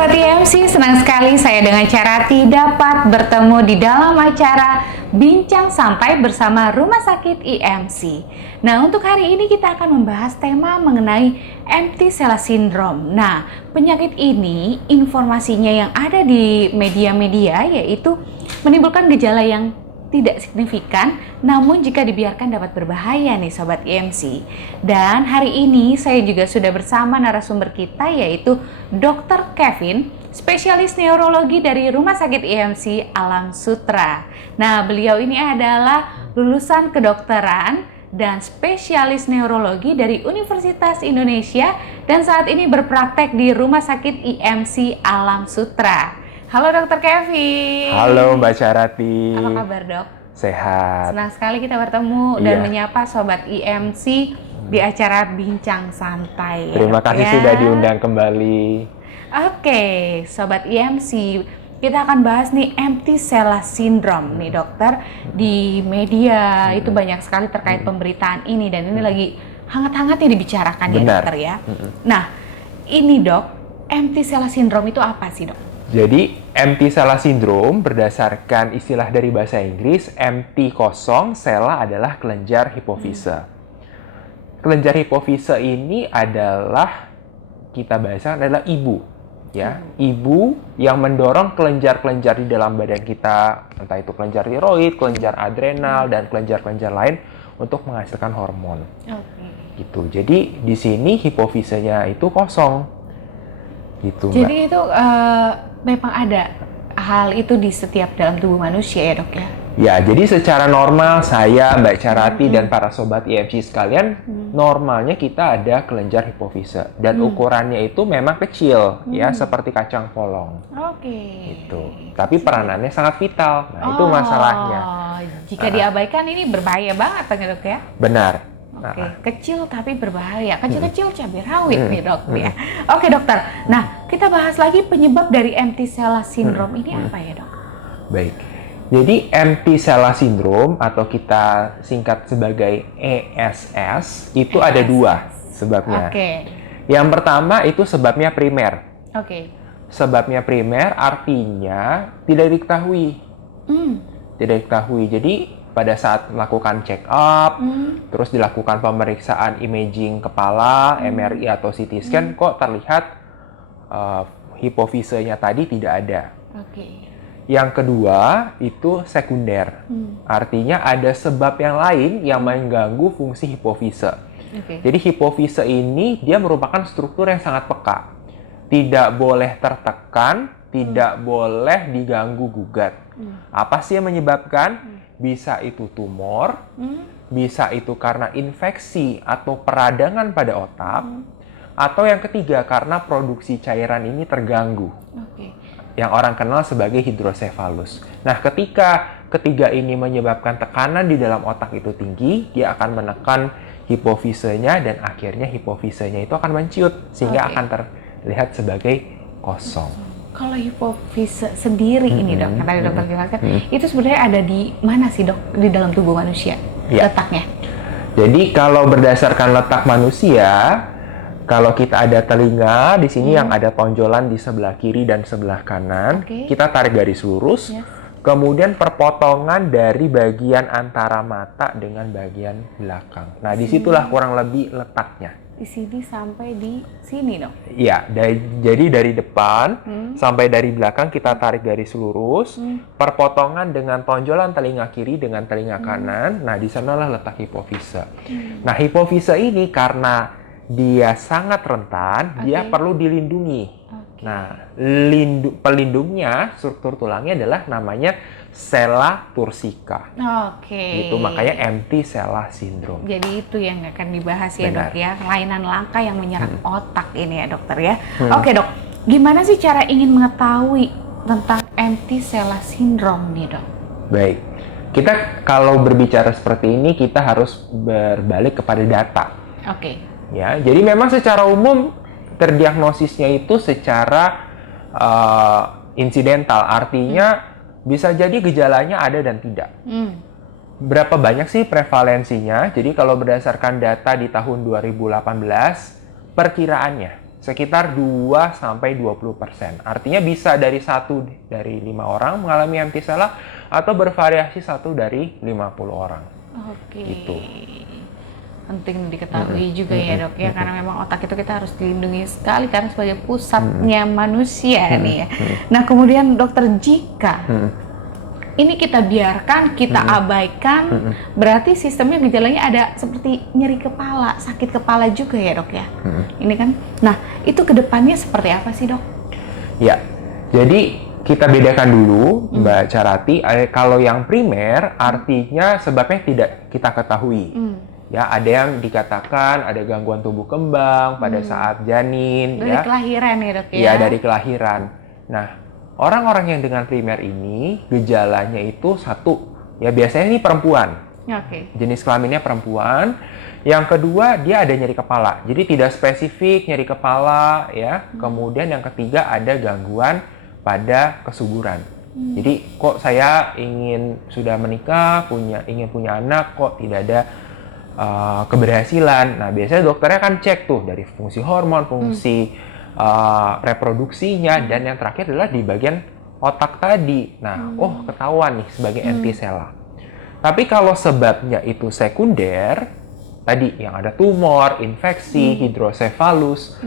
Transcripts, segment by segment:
Sobat IMC, senang sekali saya dengan Carati dapat bertemu di dalam acara Bincang Santai bersama Rumah Sakit IMC. Nah, untuk hari ini kita akan membahas tema mengenai empty sella syndrome. Nah, penyakit ini informasinya yang ada di media-media yaitu menimbulkan gejala yang tidak signifikan, namun jika dibiarkan dapat berbahaya nih Sobat IMC. Dan hari ini saya juga sudah bersama narasumber kita yaitu Dr. Kevin, spesialis neurologi dari Rumah Sakit IMC Alam Sutera. Nah, beliau ini adalah lulusan kedokteran dan spesialis neurologi dari Universitas Indonesia dan saat ini berpraktek di Rumah Sakit IMC Alam Sutera. Halo Dr. Kevin. Halo Mbak Carati. Apa kabar dok? Sehat. Senang sekali kita bertemu dan menyapa Sobat IMC di acara Bincang Santai. Terima kasih sudah diundang kembali. Oke, Sobat IMC, kita akan bahas nih empty sella syndrome nih dokter. Di media itu banyak sekali terkait pemberitaan ini dan ini lagi hangat-hangatnya dibicarakan ya dokter ya. Nah, ini dok, empty sella syndrome itu apa sih dok? Jadi, empty sella syndrome berdasarkan istilah dari bahasa Inggris, empty kosong, sella adalah kelenjar hipofise. Kelenjar hipofise ini adalah, kita bahasakan adalah ibu. Ya, ibu yang mendorong kelenjar-kelenjar di dalam badan kita, entah itu kelenjar tiroid, kelenjar adrenal, dan kelenjar-kelenjar lain untuk menghasilkan hormon. Gitu. Jadi, di sini hipofisenya itu kosong. Gitu, jadi Mbak. Itu memang ada hal itu di setiap dalam tubuh manusia ya dok ya? Ya, jadi secara normal saya, Mbak Carati, dan para sobat IMC sekalian, normalnya kita ada kelenjar hipofise. Dan ukurannya itu memang kecil, ya, seperti kacang polong. Gitu. Tapi peranannya sangat vital. Nah, itu masalahnya. Jika diabaikan ini berbahaya banget ya dok ya? Benar. Kecil tapi berbahaya. Kecil-kecil cabai rawit nih dok ya. Oke dokter. Nah, kita bahas lagi penyebab dari empty sella syndrome ini apa ya dok? Baik. Jadi empty sella syndrome atau kita singkat sebagai ESS itu ada dua sebabnya. Yang pertama itu sebabnya primer. Sebabnya primer artinya tidak diketahui. Tidak diketahui. Jadi pada saat melakukan check up, terus dilakukan pemeriksaan imaging kepala, MRI atau CT scan, kok terlihat hipofisenya tadi tidak ada. Yang kedua itu sekunder, artinya ada sebab yang lain yang mengganggu fungsi hipofise. Jadi hipofise ini dia merupakan struktur yang sangat peka, tidak boleh tertekan, tidak boleh diganggu gugat. Apa sih yang menyebabkan? Bisa itu tumor, bisa itu karena infeksi atau peradangan pada otak, atau yang ketiga karena produksi cairan ini terganggu. Yang orang kenal sebagai hidrosefalus. Nah, ketika ketiga ini menyebabkan tekanan di dalam otak itu tinggi, dia akan menekan hipofisenya dan akhirnya hipofisenya itu akan menciut sehingga akan terlihat sebagai kosong. Kalau hipofise sendiri ini dok, kata dokter jelaskan, itu sebenarnya ada di mana sih dok di dalam tubuh manusia letaknya? Jadi kalau berdasarkan letak manusia, kalau kita ada telinga di sini yang ada tonjolan di sebelah kiri dan sebelah kanan, kita tarik garis lurus, kemudian perpotongan dari bagian antara mata dengan bagian belakang. Nah, disitulah kurang lebih letaknya. Di sini sampai di sini dong? Iya, jadi dari depan sampai dari belakang kita tarik garis lurus, perpotongan dengan tonjolan telinga kiri dengan telinga kanan. Nah, di sanalah letak hipofise. Nah, hipofise ini karena dia sangat rentan, dia perlu dilindungi. Nah, pelindungnya struktur tulangnya adalah namanya sella tursika. Itu makanya empty sella syndrome. Jadi itu yang akan dibahas ya dok ya, kelainan langka yang menyerang otak ini ya dokter ya. Oke dok, gimana sih cara ingin mengetahui tentang empty sella syndrome nih dok? Baik, kita kalau berbicara seperti ini kita harus berbalik kepada data. Ya, jadi memang secara umum terdiagnosisnya itu secara insidental, artinya bisa jadi gejalanya ada dan tidak. Berapa banyak sih prevalensinya? Jadi kalau berdasarkan data di tahun 2018, perkiraannya sekitar 2-20%. Artinya bisa dari 1 dari 5 orang mengalami empty sella atau bervariasi 1 dari 50 orang. Oke. Gitu. Penting diketahui juga ya dok ya, karena memang otak itu kita harus dilindungi sekali karena sebagai pusatnya manusia nih ya. Nah kemudian dokter, jika ini kita biarkan, kita abaikan, berarti sistemnya gejalanya ada seperti nyeri kepala, sakit kepala juga ya dok ya. Ini kan, nah itu kedepannya seperti apa sih dok? Ya, jadi kita bedakan dulu Mbak Carati, kalau yang primer artinya sebabnya tidak kita ketahui. Ya, ada yang dikatakan ada gangguan tumbuh kembang pada saat janin. Dari kelahiran ya dok ya? Iya, dari kelahiran. Nah, orang-orang yang dengan primer ini gejalanya itu satu, ya biasanya ini perempuan. Jenis kelaminnya perempuan. Yang kedua, dia ada nyeri kepala. Jadi tidak spesifik nyeri kepala ya. Kemudian yang ketiga ada gangguan pada kesuburan. Jadi kok saya sudah menikah, ingin punya anak, kok tidak ada keberhasilan. Nah, biasanya dokternya kan cek tuh dari fungsi hormon, fungsi reproduksinya, dan yang terakhir adalah di bagian otak tadi. Nah, ketahuan nih sebagai empty sella. Tapi kalau sebabnya itu sekunder, tadi yang ada tumor, infeksi, hidrosefalus,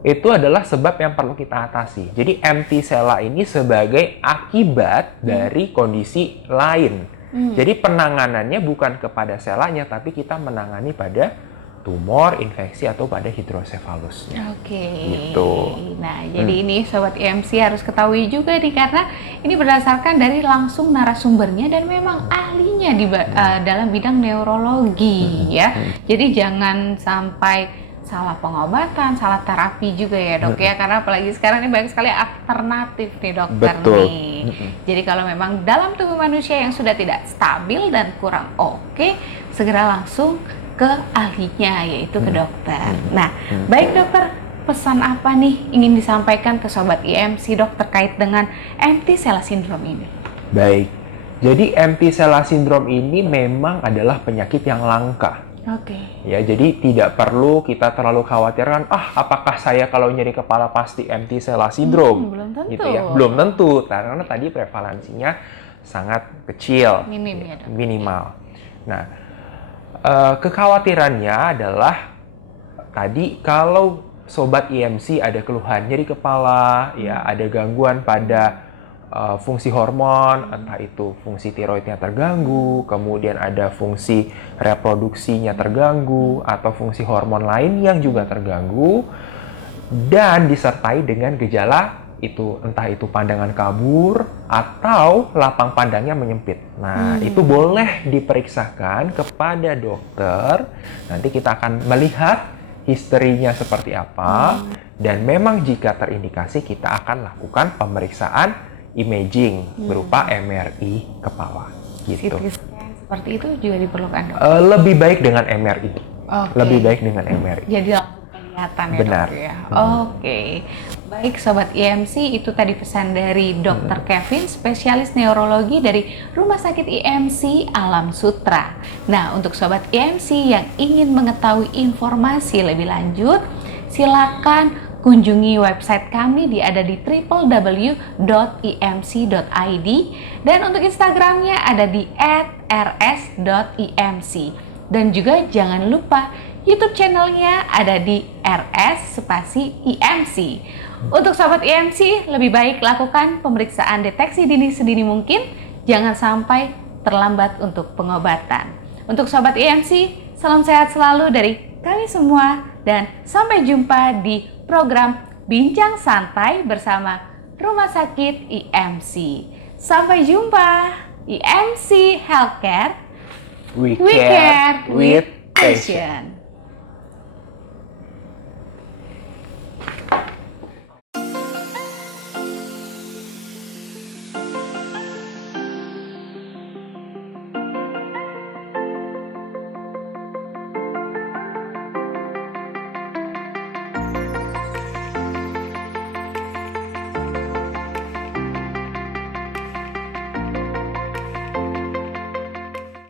itu adalah sebab yang perlu kita atasi. Jadi empty sella ini sebagai akibat dari kondisi lain. Jadi penanganannya bukan kepada selanya, tapi kita menangani pada tumor, infeksi, atau pada hidrosefalusnya. Gitu. Nah, jadi ini Sobat IMC harus ketahui juga nih, karena ini berdasarkan dari langsung narasumbernya dan memang ahlinya di dalam bidang neurologi ya. Jadi jangan sampai salah pengobatan, salah terapi juga ya dok ya, karena apalagi sekarang ini banyak sekali alternatif nih dokter. Betul. Nih. Jadi kalau memang dalam tubuh manusia yang sudah tidak stabil dan kurang oke, segera langsung ke ahlinya, yaitu ke dokter. Nah, baik dokter, pesan apa nih ingin disampaikan ke Sobat IMC dok terkait dengan empty sella syndrome ini? Baik, jadi empty sella syndrome ini memang adalah penyakit yang langka. Ya, jadi tidak perlu kita terlalu khawatirkan, apakah saya kalau nyeri kepala pasti empty sella syndrome? Belum tentu. Gitu ya. Belum tentu, karena tadi prevalensinya sangat kecil, minimal. Nah, kekhawatirannya adalah tadi kalau Sobat IMC ada keluhan nyeri kepala, ya ada gangguan pada fungsi hormon, entah itu fungsi tiroidnya terganggu, kemudian ada fungsi reproduksinya terganggu, atau fungsi hormon lain yang juga terganggu, dan disertai dengan gejala itu, entah itu pandangan kabur atau lapang pandangnya menyempit. Nah, itu boleh diperiksakan kepada dokter. Nanti kita akan melihat historinya seperti apa, dan memang jika terindikasi kita akan lakukan pemeriksaan imaging berupa MRI kepala gitu. CT scan seperti itu juga diperlukan dok? Lebih baik dengan MRI. Lebih baik dengan MRI. Jadi langsung kelihatan ya Benar. dok ya. Baik Sobat IMC, itu tadi pesan dari Dr. Kevin, spesialis neurologi dari Rumah Sakit IMC Alam Sutra. Nah, untuk Sobat IMC yang ingin mengetahui informasi lebih lanjut, silakan kunjungi website kami ada di www.imc.id, dan untuk Instagramnya ada di @rs.imc, dan juga jangan lupa YouTube channelnya ada di rs_IMC. Untuk Sobat IMC, lebih baik lakukan pemeriksaan deteksi dini sedini mungkin, jangan sampai terlambat untuk pengobatan. Untuk Sobat IMC, salam sehat selalu dari kami semua, dan sampai jumpa di program Bincang Santai bersama Rumah Sakit IMC. Sampai jumpa, IMC Healthcare. We care with passion.